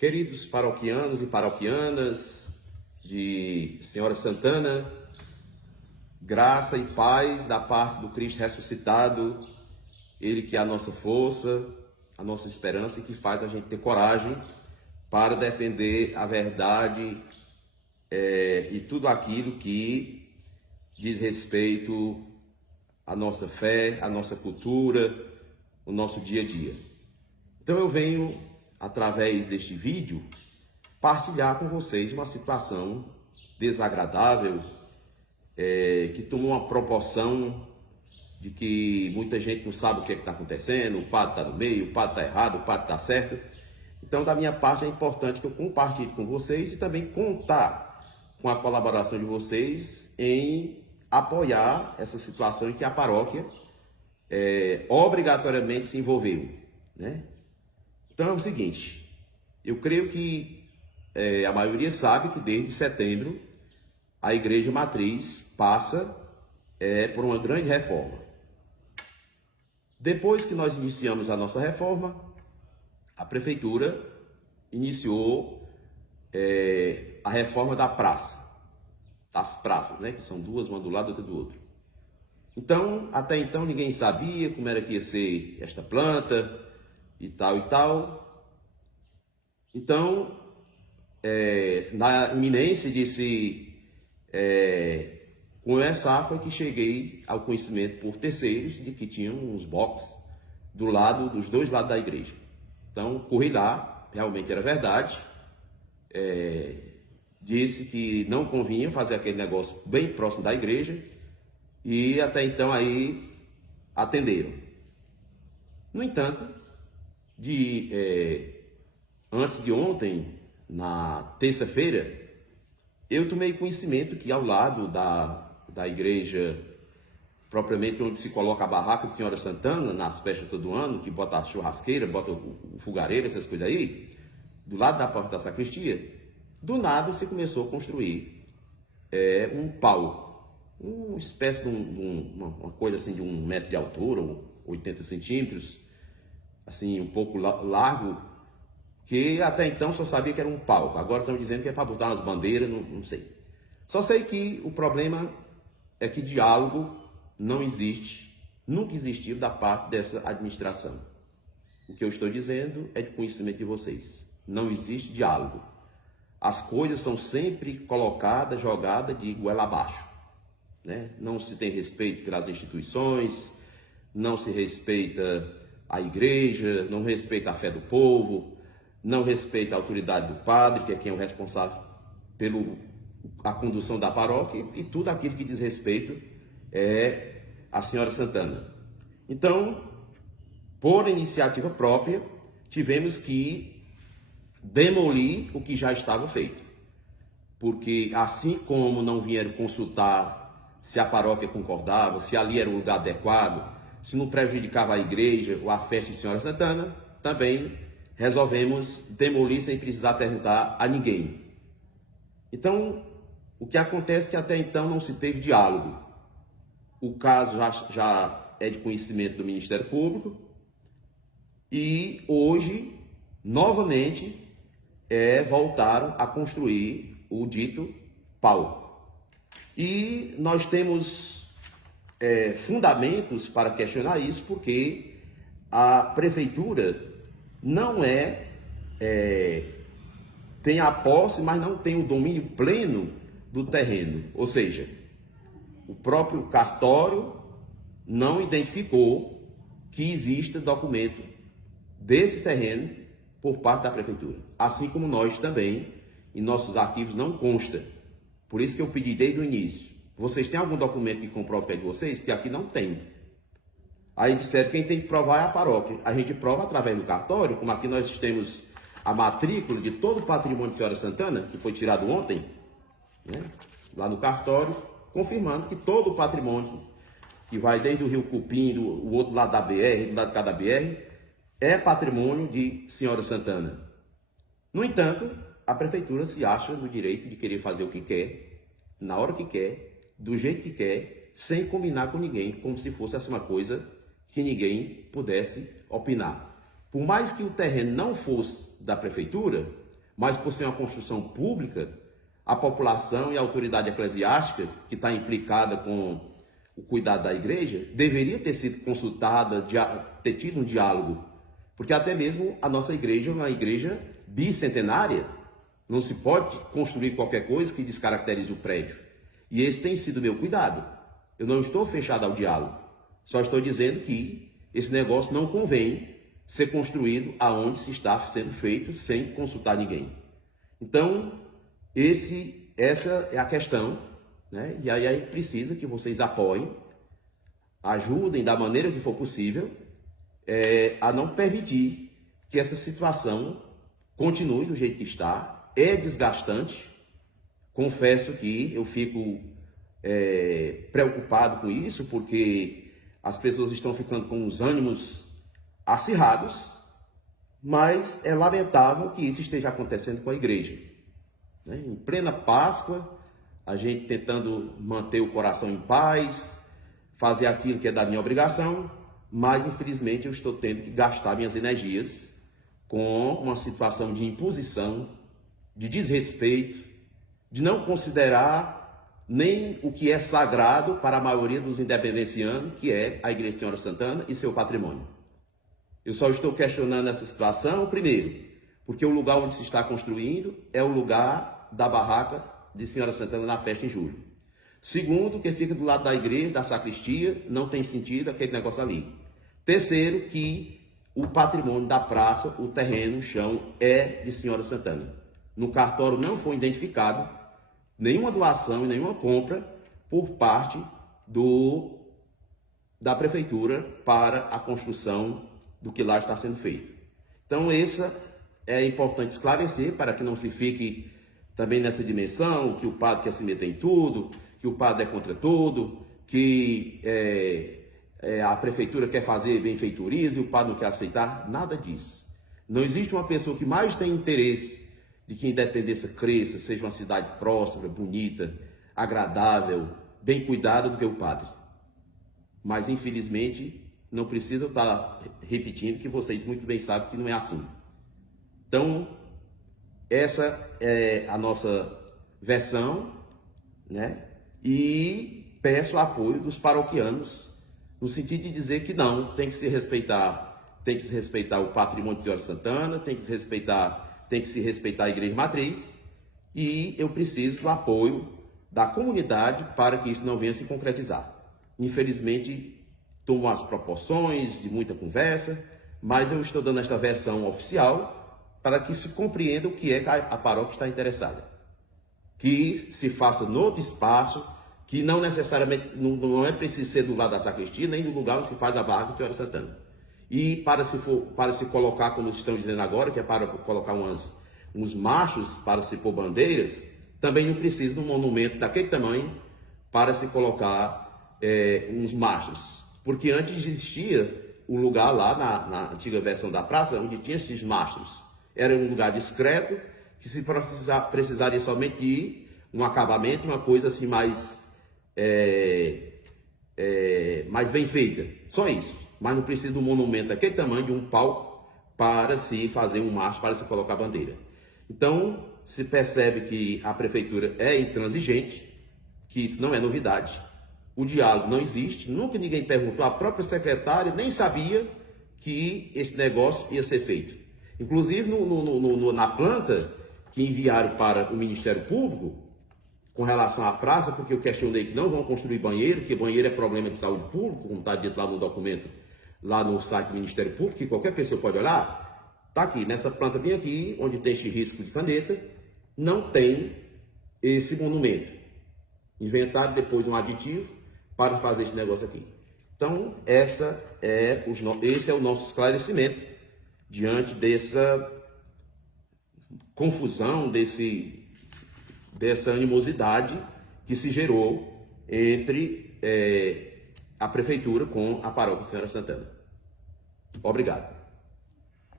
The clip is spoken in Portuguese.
Queridos paroquianos e paroquianas de Senhora Santana, graça e paz da parte do Cristo ressuscitado, Ele que é a nossa força, a nossa esperança e que faz a gente ter coragem para defender a verdade e tudo aquilo que diz respeito à nossa fé, à nossa cultura, o nosso dia a dia. Então eu venho, através deste vídeo, partilhar com vocês uma situação desagradável que tomou uma proporção de que muita gente não sabe o que está acontecendo, o padre está no meio, o padre está errado, o padre está certo. Então, da minha parte, é importante que eu compartilhe com vocês e também contar com a colaboração de vocês em apoiar essa situação em que a paróquia obrigatoriamente se envolveu, né? Então é o seguinte, eu creio que a maioria sabe que desde setembro a Igreja Matriz passa por uma grande reforma. Depois que nós iniciamos a nossa reforma, a Prefeitura iniciou a reforma das praças, né? Que são duas, uma do lado e outra do outro. Então, até então ninguém sabia como era que ia ser esta planta e tal e tal. Então, na iminência de se conversar, foi que cheguei ao conhecimento por terceiros de que tinham uns boxes dos dois lados da igreja. Então, corri lá, realmente era verdade. Disse que não convinha fazer aquele negócio bem próximo da igreja e até então aí atenderam. No entanto, antes de ontem, na terça-feira, eu tomei conhecimento que ao lado da igreja, propriamente onde se coloca a barraca de Senhora Santana, nas festas todo ano, que bota a churrasqueira, bota o fogareiro, essas coisas aí, do lado da porta da sacristia, do nada se começou a construir um palco, uma espécie de uma coisa assim de 1 metro de altura, ou 80 centímetros, assim um pouco largo, que até então só sabia que era um palco. Agora estão dizendo que é para botar umas bandeiras, não sei. Só sei que o problema é que diálogo não existe, nunca existiu da parte dessa administração. O que eu estou dizendo é de conhecimento de vocês. Não existe diálogo. As coisas são sempre colocadas, jogadas de goela abaixo, né? Não se tem respeito pelas instituições, não se respeita a igreja, não respeita a fé do povo, não respeita a autoridade do padre, que é quem é o responsável pela condução da paróquia, e tudo aquilo que diz respeito à Senhora Santana. Então, por iniciativa própria, tivemos que demolir o que já estava feito. Porque assim como não vieram consultar se a paróquia concordava, se ali era o lugar adequado, se não prejudicava a igreja ou a festa de Senhora Santana, também resolvemos demolir sem precisar perguntar a ninguém. Então, o que acontece é que até então não se teve diálogo. O caso já é de conhecimento do Ministério Público e hoje, novamente, voltaram a construir o dito palco. E nós temos fundamentos para questionar isso, porque a Prefeitura não tem a posse, mas não tem o domínio pleno do terreno. Ou seja, o próprio cartório não identificou que exista documento desse terreno por parte da Prefeitura. Assim como nós também, em nossos arquivos não consta. Por isso que eu pedi desde o início. Vocês têm algum documento que comprove que é de vocês? Porque aqui não tem. Aí disseram que quem tem que provar é a paróquia. A gente prova através do cartório, como aqui nós temos a matrícula de todo o patrimônio de Senhora Santana, que foi tirado ontem, né, lá no cartório, confirmando que todo o patrimônio, que vai desde o Rio Cupim, o outro lado da BR, do lado de cada BR, é patrimônio de Senhora Santana. No entanto, a Prefeitura se acha no direito de querer fazer o que quer, na hora que quer, do jeito que quer, sem combinar com ninguém, como se fosse essa uma coisa que ninguém pudesse opinar. Por mais que o terreno não fosse da Prefeitura, mas por ser uma construção pública, a população e a autoridade eclesiástica, que está implicada com o cuidado da igreja, deveria ter sido consultada, ter tido um diálogo, porque até mesmo a nossa igreja é uma igreja bicentenária, não se pode construir qualquer coisa que descaracterize o prédio. E esse tem sido o meu cuidado. Eu não estou fechado ao diálogo, só estou dizendo que esse negócio não convém ser construído aonde se está sendo feito sem consultar ninguém. Então, essa é a questão, né? E aí precisa que vocês apoiem, ajudem da maneira que for possível, a não permitir que essa situação continue do jeito que está. É desgastante, confesso que eu fico preocupado com isso, porque as pessoas estão ficando com os ânimos acirrados, mas é lamentável que isso esteja acontecendo com a igreja, né? Em plena Páscoa, a gente tentando manter o coração em paz, fazer aquilo que é da minha obrigação, mas infelizmente eu estou tendo que gastar minhas energias com uma situação de imposição, de desrespeito, de não considerar nem o que é sagrado para a maioria dos independencianos, que é a Igreja Senhora Santana e seu patrimônio. Eu só estou questionando essa situação, primeiro, porque o lugar onde se está construindo é o lugar da barraca de Senhora Santana na festa em julho. Segundo, que fica do lado da igreja, da sacristia, não tem sentido aquele negócio ali. Terceiro, que o patrimônio da praça, o terreno, o chão, é de Senhora Santana. No cartório não foi identificado nenhuma doação e nenhuma compra por parte da prefeitura para a construção do que lá está sendo feito. Então, essa é importante esclarecer para que não se fique também nessa dimensão que o padre quer se meter em tudo, que o padre é contra tudo, que a prefeitura quer fazer benfeitorias e o padre não quer aceitar. Nada disso. Não existe uma pessoa que mais tem interesse de que Independência cresça, seja uma cidade próspera, bonita, agradável, bem cuidada do que o padre. Mas, infelizmente, não preciso estar repetindo que vocês muito bem sabem que não é assim. Então, essa é a nossa versão, né? E peço o apoio dos paroquianos, no sentido de dizer que não, tem que se respeitar o patrimônio de Senhora Santana, tem que se respeitar a Igreja Matriz, e eu preciso do apoio da comunidade para que isso não venha se concretizar. Infelizmente, tomam as proporções de muita conversa, mas eu estou dando esta versão oficial para que se compreenda o que é que a paróquia está interessada. Que se faça no outro espaço, que não necessariamente, não é preciso ser do lado da sacristia, nem do lugar onde se faz a barraca de Senhora Santana. E para se colocar, como estão dizendo agora, que é para colocar uns machos, para se pôr bandeiras, também não precisa de um monumento daquele tamanho para se colocar uns machos. Porque antes existia o lugar lá na antiga versão da praça, onde tinha esses mastros. Era um lugar discreto, que se precisaria somente de um acabamento, uma coisa assim mais bem feita. Só isso. Mas não precisa de um monumento daquele tamanho, de um palco, para se fazer um mastro, para se colocar bandeira. Então, se percebe que a prefeitura é intransigente, que isso não é novidade. O diálogo não existe, nunca ninguém perguntou, a própria secretária nem sabia que esse negócio ia ser feito. Inclusive, na planta que enviaram para o Ministério Público, com relação à praça, porque eu questionei que não vão construir banheiro, que banheiro é problema de saúde pública, como está dito lá no documento, lá no site do Ministério Público, que qualquer pessoa pode olhar. Está aqui, nessa planta bem aqui, onde tem este risco de caneta, não tem esse monumento. Inventaram depois um aditivo para fazer esse negócio aqui. Então, esse é o nosso esclarecimento diante dessa confusão, dessa animosidade que se gerou entre a prefeitura com a paróquia de Senhora Santana. Obrigado.